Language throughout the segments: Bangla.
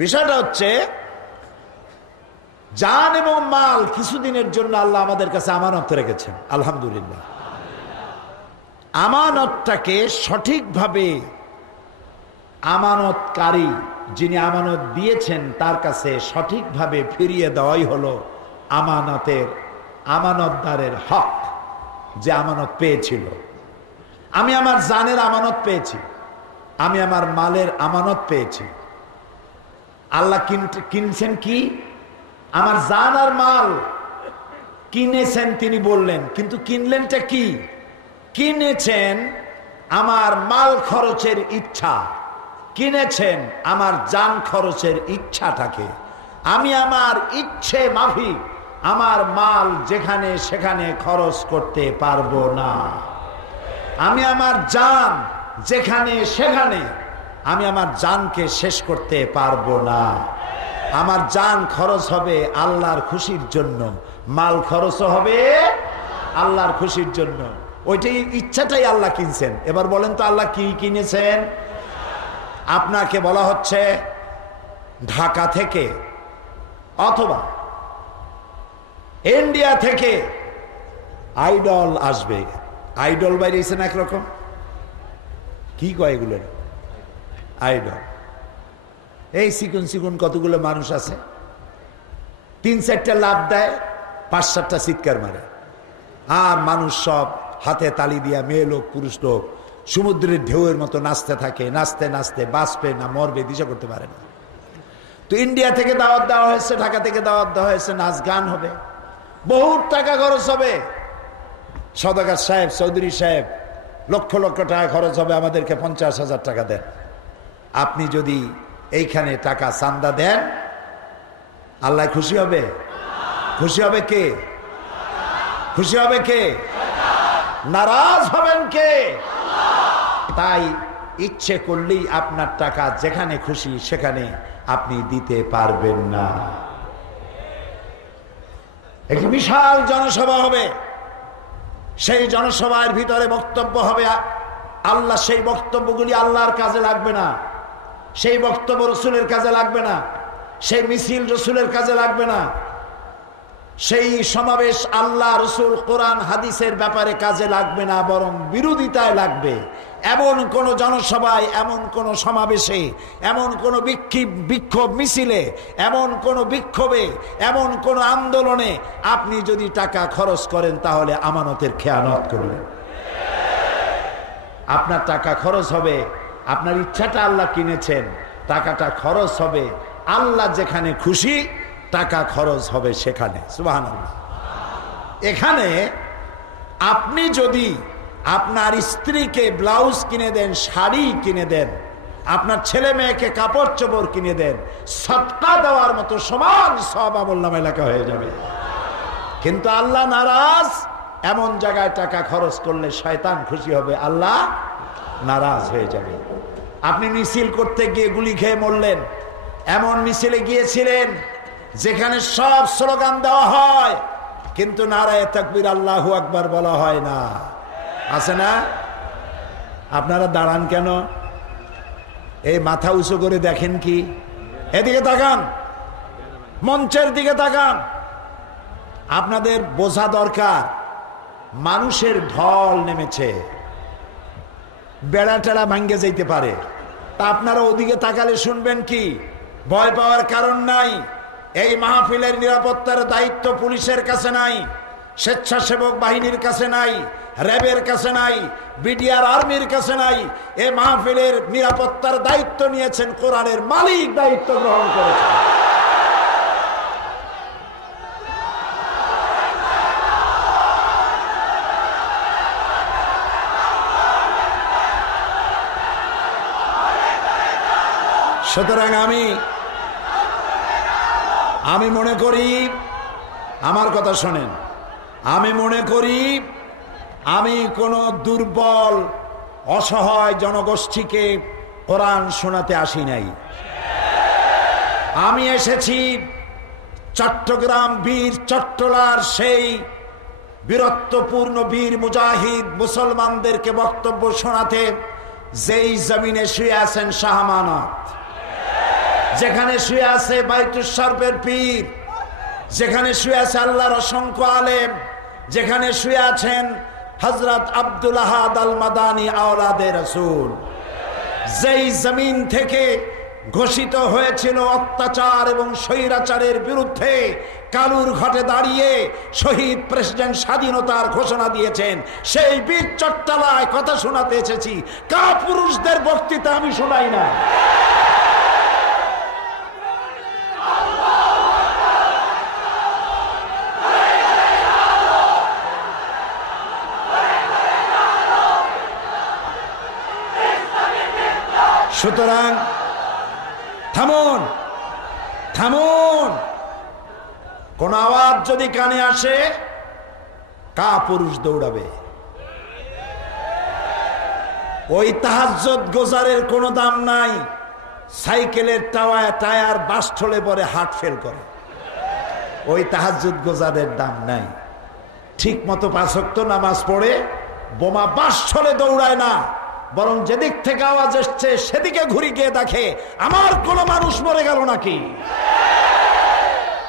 বিষয়টা হচ্ছে জান এবং মাল কিছুদিনের জন্য আল্লাহ আমাদের কাছে আমানত রেখেছেন, আলহামদুলিল্লাহ। আমানতটাকে সঠিকভাবে আমানতকারী যিনি আমানত দিয়েছেন তার কাছে সঠিকভাবে ফিরিয়ে দেওয়াই হলো আমানতদারের হক, যে আমানত পেয়েছিল। আমি আমার জানের আমানত পেয়েছি, আমি আমার মালের আমানত পেয়েছি। আল্লাহ কিনছেন কি? আমার জান আর মাল কিনেছেন তিনি বললেন, কিন্তু কিনলেনটা কি? কিনেছেন আমার মাল খরচের ইচ্ছা, কিনেছেন আমার জান খরচের ইচ্ছাটাকে। আমি আমার ইচ্ছে মাফিক আমার মাল যেখানে সেখানে খরচ করতে পারবো না। আমি আমার জান যেখানে সেখানে আমি আমার জানকে শেষ করতে পারবো না। আমার জান খরচ হবে আল্লাহর খুশির জন্য, মাল খরচ হবে আল্লাহর খুশির জন্য। ওইটাই ইচ্ছাটাই আল্লাহ কিনছেন। এবার বলেন তো আল্লাহ কি কিনেছেন? আপনাকে বলা হচ্ছে ঢাকা থেকে অথবা ইন্ডিয়া থেকে আইডল আসবে। আইডল বাইরেছেন একরকম, কি কয় এগুলো? আইডল। এই চিকুন চিকুন কতগুলো মানুষ আছে, 3-4টা লাভ দেয়, 5-7টা চিৎকার মারে, আর মানুষ সব হাতে তালি দিয়া, মেয়ে লোক পুরুষ লোক সমুদ্রের ঢেউয়ের মতো নাচতে থাকে। নাচতে নাচতে বাঁচবে না মরবে দিশা করতে পারে না। তো ইন্ডিয়া থেকে দাওয়াত দেওয়া হয়েছে, ঢাকা থেকে দাওয়াত দেওয়া হয়েছে, নাচ গান হবে, বহুত টাকা খরচ হবে। সওদাগর সাহেব, চৌধুরী সাহেব, লক্ষ লক্ষ টাকা খরচ হবে, আমাদেরকে 50,000 টাকা দেন। আপনি যদি এইখানে টাকা চান্দা দেন, আল্লাহ খুশি হবে? খুশি হবে কে? খুশি হবে কে? নারাজ হবেন কে? তাই ইচ্ছে করলেই আপনার টাকা যেখানে খুশি সেখানে আপনি দিতে পারবেন না। একটি বিশাল জনসভা হবে, সেই জনসভার ভিতরে বক্তব্য হবে, আল্লাহ সেই বক্তব্যগুলি আল্লাহর কাজে লাগবে না, সেই বক্তব্য রসুলের কাজে লাগবে না, সেই মিছিল রসুলের কাজে লাগবে না, সেই সমাবেশ আল্লাহ রসুল কোরআন হাদিসের ব্যাপারে কাজে লাগবে না, বরং বিরোধিতায় লাগবে। এমন কোন জনসভায়, এমন কোন সমাবেশে, এমন কোন বিক্ষোভ মিছিলে, এমন কোন বিক্ষোভে, এমন কোন আন্দোলনে আপনি যদি টাকা খরচ করেন তাহলে আমানতের খেয়ানত করবেন। আপনার টাকা খরচ হবে, আপনার ইচ্ছাটা আল্লাহ কিনেছেন, টাকাটা খরচ হবে আল্লাহ যেখানে খুশি, টাকা খরচ হবে সেখানে। সুবহানাল্লাহ। এখানে আপনি যদি আপনার স্ত্রীকে ব্লাউজ কিনে দেন, শাড়ি কিনে দেন, আপনার ছেলে মেয়েকে কাপড় চোপড় কিনে দেন, সদকা দেওয়ার মতো সমান সওয়াব আমলনামায় লেখা হয়ে যাবে। কিন্তু আল্লাহ নারাজ, এমন জায়গায় টাকা খরচ করলে শয়তান খুশি হবে, আল্লাহ নারাজ হয়ে যাবে। আপনি মিছিল করতে গিয়ে গুলি খেয়ে মরলেন, এমন মিছিলে গিয়েছিলেন যেখানে সব স্লোগান দেওয়া হয় কিন্তু নারায়ে তাকবীর আল্লাহু আকবার বলা হয় না, আছে না? আপনারা দাঁড়ান কেন? এই মাথা উঁচু করে দেখেন কি? এদিকে তাকান, মঞ্চের দিকে তাকান। আপনাদের বোঝা দরকার মানুষের ঢল নেমেছে, বেড়া টেড়া ভাঙ্গে যাইতে পারে। তা আপনারা ওদিকে তাকালে শুনবেন কি? ভয় পাওয়ার কারণ নাই। এই মাহফিলের নিরাপত্তার দায়িত্ব পুলিশের কাছে নাই, স্বেচ্ছাসেবক বাহিনীর কাছে নাই, র্যাবের কাছে নাই, বিডিআর আর্মির কাছে নাই। এই মাহফিলের নিরাপত্তার দায়িত্ব নিয়েছেন কোরআনের মালিক, দায়িত্ব গ্রহণ করেছেন। সুতরাং আমি মনে করি, আমার কথা শোনেন, আমি মনে করি আমি কোনো দুর্বল অসহায় জনগোষ্ঠীকে কোরআন শোনাতে আসি নাই। আমি এসেছি চট্টগ্রাম বীর চট্টলার সেই বীরত্বপূর্ণ বীর মুজাহিদ মুসলমানদেরকে বক্তব্য শোনাতে, যেই জমিনে শুয়ে আছেন শাহ আমানত, যেখানে শুয়ে আছে বাইতুস শরফের পীর, যেখানে শুয়ে আছে আল্লাহর অসংখ্য আলেম, যেখানে শুয়ে আছেন হযরত আব্দুল আহাদ আল মাদানী আওলাদে রাসূল, যেই জমিন থেকে ঘোষিত হয়েছিল অত্যাচার এবং স্বৈরাচারের বিরুদ্ধে, কালুর ঘাটে দাঁড়িয়ে শহীদ প্রেসিডেন্ট স্বাধীনতার ঘোষণা দিয়েছেন, সেই বীর চট্টলায় কথা শোনাতে এসেছি। কাপুরুষদের বক্তৃতা আমি শোনাই না। সুতরাং থামুন, থামুন। কোন আওয়াজ যদি কানে আসে, কাপুরুষ দৌড়াবে। ওই তাহাজ্জুদ গোজারের কোনো দাম নাই। সাইকেলের টায়ার বাস্ট হলে পরে হার্ট ফেল করে, ওই তাহাজ্জুদ গোজারের দাম নাই। ঠিক মতো 5 ওয়াক্ত নামাজ পড়ে বোমা বাস্ট হলে দৌড়ায় না, বরং যেদিক থেকে আওয়াজ এসছে সেদিকে ঘুরে গিয়ে দেখে আমার কোন মানুষ মরে গেল নাকি।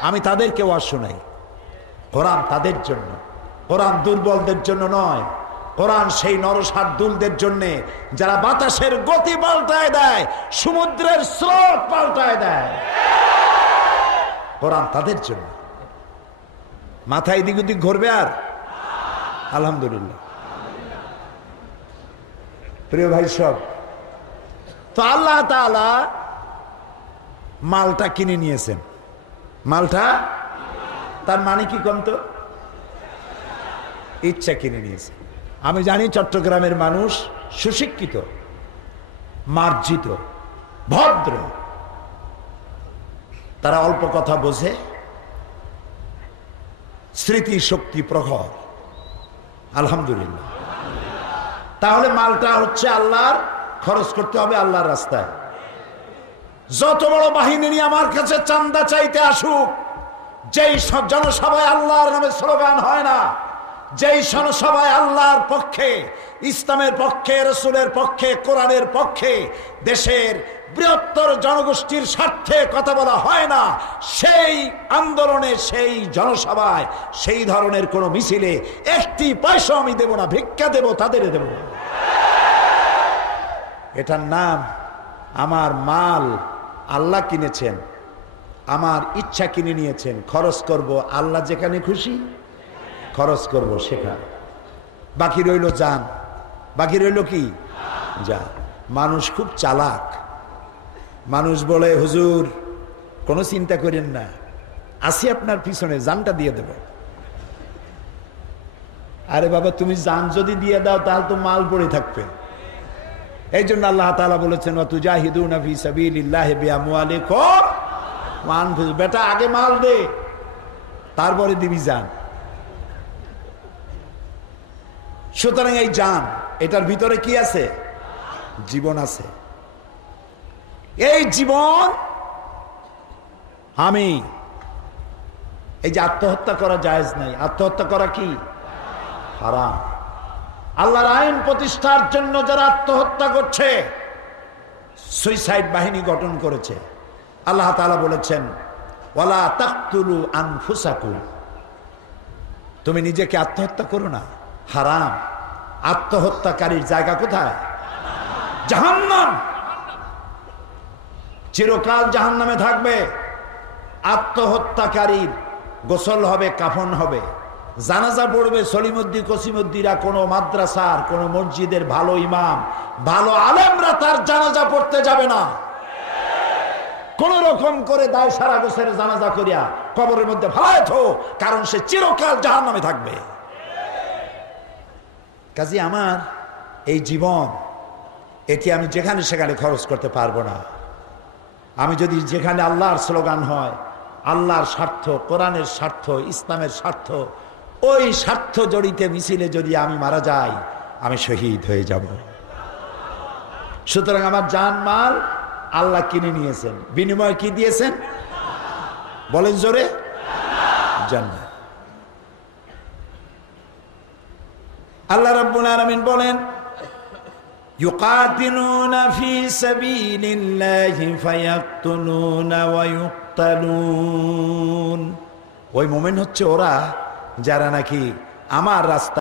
আমি তাদেরকে ওয়াজ শোনাই। কোরআন তাদের জন্য, কোরআন দুর্বলদের জন্য নয়। কোরআন সেই নরশার্দুলদের জন্য যারা বাতাসের গতি পাল্টায় দেয়, সমুদ্রের স্রোত পাল্টায় দেয়। কোরআন তাদের জন্য। মাথায় এদিক ওদিক ঘুরবে আর? আলহামদুলিল্লাহ। প্রিয় ভাই সব, তো আল্লাহ তাআলা মালটা কিনে নিয়েছেন। মালটা তার মানে কি কম তো? ইচ্ছা কিনে নিয়েছে। আমি জানি চট্টগ্রামের মানুষ সুশিক্ষিত, মার্জিত, ভদ্র, তারা অল্প কথা বোঝে, স্মৃতি শক্তি প্রখর। আলহামদুলিল্লাহ। তাহলে মালটা হচ্ছে আল্লাহর, খরচ করতে হবে আল্লাহর রাস্তায়। যত বড় বাহিনী নিয়ে আমার কাছে চান্দা চাইতে আসুক, যেই সব জনসভায় আল্লাহর নামে স্লোগান হয় না, যেই জনসভায় আল্লাহর পক্ষে, ইসলামের পক্ষে, রাসূলের পক্ষে, কোরআনের পক্ষে, দেশের বৃহত্তর জনগোষ্ঠীর স্বার্থে কথা বলা হয় না, সেই আন্দোলনে, সেই জনসভায়, সেই ধরনের কোন মিছিলে একটি পয়সা আমি দেব না। ভিক্ষা দেব, তাদের দেব না। এটার নাম আমার মাল আল্লাহ কিনেছেন, আমার ইচ্ছা কিনে নিয়েছেন। খরচ করব আল্লাহ যেখানে খুশি খরচ করব সেখানে। বাকি রইল জান, বাকি রইল কি? জান। মানুষ খুব চালাক। মানুষ বলে হুজুর কোনো চিন্তা করেন না, আসি আপনার পিছনে, জানটা দিয়ে দেব। আরে বাবা, তুমি জান যদি দিয়ে দাও তাহলে তো মাল পড়ে থাকবে। এই জন্য আল্লাহ তাআলা বলেছেন ওয়াতুজাহিদুনা ফি সাবিলিল্লাহি বিআমওয়ালিকুম ওয়া আনফুসিকুম। বেটা আগে মাল দে, তারপরে দিবি জান। সুতরাং এই জান, এটার ভিতরে কি আছে? জীবন আছে। এই জীবন আমি, এই যে আত্মহত্যা করা জায়েজ নাই, আত্মহত্যা করা কি হারাম। আল্লাহর আইন প্রতিষ্ঠার জন্য যারা আত্মহত্যা করছে, সুইসাইড বাহিনী গঠন করেছে, আল্লাহ তাআলা বলেছেন ওয়ালা তাকতুলু আনফুসাকুম, তুমি নিজেকে আত্মহত্যা করো না, হারাম। আত্মহত্যাকারীর জায়গা কোথায়? জাহান্নাম। চিরকাল জাহান্নামে থাকবে। আত্মহত্যাকারীর গোসল হবে, কাফন হবে, জানাজা পড়বে। সলিমুদ্দিন কসিমুদ্দিরা, কোনো মাদ্রাসার, কোনো মসজিদের ভালো ইমাম, ভালো আলেমরা তার জানাজা পড়তে যাবে না। কোন রকম করে দায় সারা গোসের জানাজা করিয়া কবরের মধ্যে ফালায় থো, কারণ সে চিরকাল জাহান্নামে থাকবে। কাজে আমার এই জীবন, এটি আমি যেখানে সেখানে খরচ করতে পারবো না। আমি যদি যেখানে আল্লাহর স্লোগান হয়, আল্লাহর স্বার্থ, কোরআনের স্বার্থ, ইসলামের স্বার্থ, ওই স্বার্থ জড়িত মিছিলে যদি আমি মারা যাই, আমি শহীদ হয়ে যাব। সুতরাং আমার জান মাল আল্লাহ কিনে নিয়েছেন। বিনিময়ে কি দিয়েছেন? বলেন জোরে, জান্নাত। আল্লাহ রাব্বুল আলামিন বলেন ইউকাতিলুনা ফি সাবিলিল্লাহি ফায়াকতুলুনা ওয়া ইউকতালুন। ওই মুমিন হচ্ছে ওরা যারা নাকি আমার রাস্তা